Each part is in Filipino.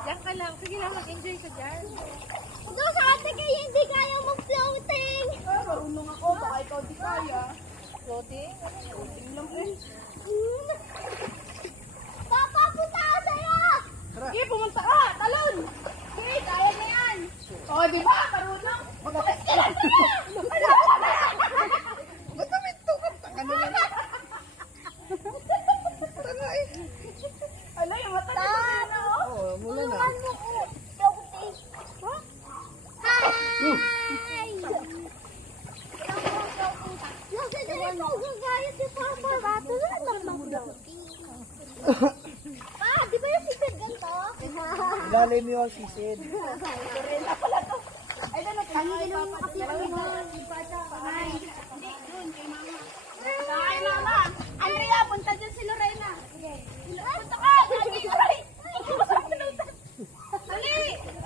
Diyan ka lang. Sige lang, mag-enjoy ka dyan. Huwag sa ate kaya hindi kaya mag-floating. Marunong ako, baka ikaw di kaya. Floating? Floating lang eh. Papa, punta ka sa'yo! Sige, pumunta ka! Talon! Sige, kaya na yan! O, di ba? Marunong! Magalas ka lang! Ba't namin ito? Ano na na? Tanga eh. Ala, yung mata na na oh. Oo, mula na. Tulungan mo ko. Floating. Hi! Kasi dali po gagaya si Papa. Rato na lang ng floating. Di ba yung sisid ganito? Ilalim mo yung sisid. Ay, na nagkakain pa pa. Kasi ako hindi pa siya kakain. Hindi, dun, kay mama. Kay mama. Andrea, punta dyan si Lorena. Punta ka! Dali! Dali!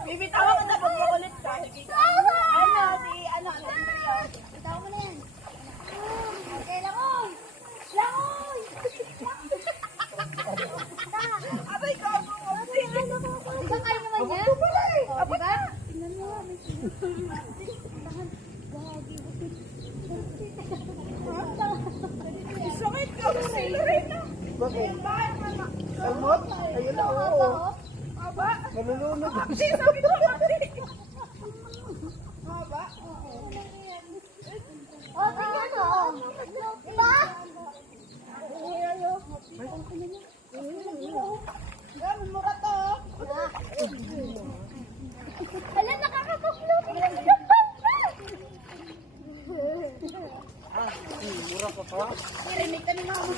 Bibitawan ka na pag makulit ka. Ano, Andrea. Bitaw mo na yan. Okay, langoy! Langoy! Abay ka, Diba kayo naman yan? O, diba? Tingnan mo. Sakit ka si Lorena. Bakit? Bakit mama? Salmot? Ayun na, oo. Aba? Nalulunod. Kasi sabi ko mati. Aba? O, tingnan mo. Diba? Yan, mura to. Ala, nakakapag-float. Mura pa pa. Narinig ka ni mama.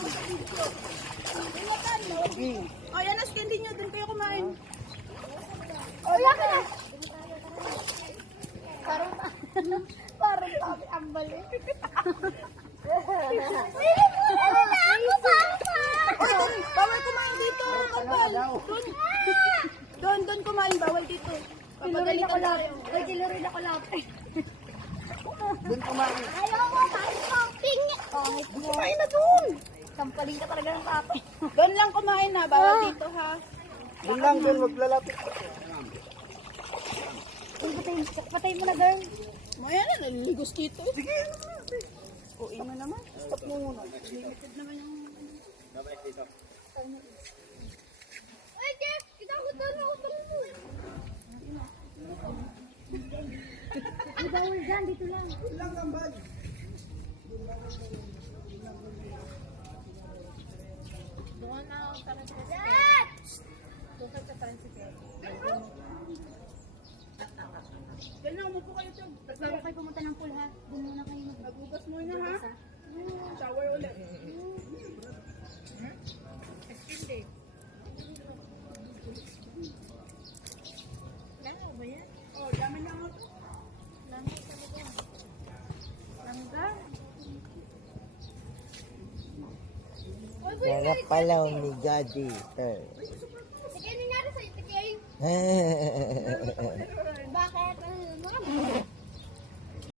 Sige. O, yan, askin din nyo. Doon kayo kumain. Wala ka na. Parang sabi ang bali. Bawal kumain dito. Kapal. Doon kumain. Bawal dito. Tilurin ako lang. Ay, tilurin ako lang. Doon kumain. Ayaw mo, kahit camping. Kahit mo. Kumain na doon. Sampaling ka talaga ng tatay. Doon lang kumain na. Bawal dito ha. Doon lang, doon maglalapit. Patay mo na, girl. Maya na, naliligos dito. Sige. Uwi mo naman. Stop mo muna. Limited naman yung... Ay, Jeff! Ikakutan ako pa rin mo. Ay, bawal dyan. Dito lang. Lang kambal. Doon na ako sa Dad! Doon ka sa tricycle. Diyan lang, umupo kayo dyan. Bago kayo pumunta ng pool, ha? Doon muna kayo Nagugas muna ha. Shower ulit. Hindi. Langaw ba yan? Oh, yaman na mo. Langaw sa mga. Langga? Sarap pala ni Daddy. Sige, nangyari sa'yo, Tikay. Bakit?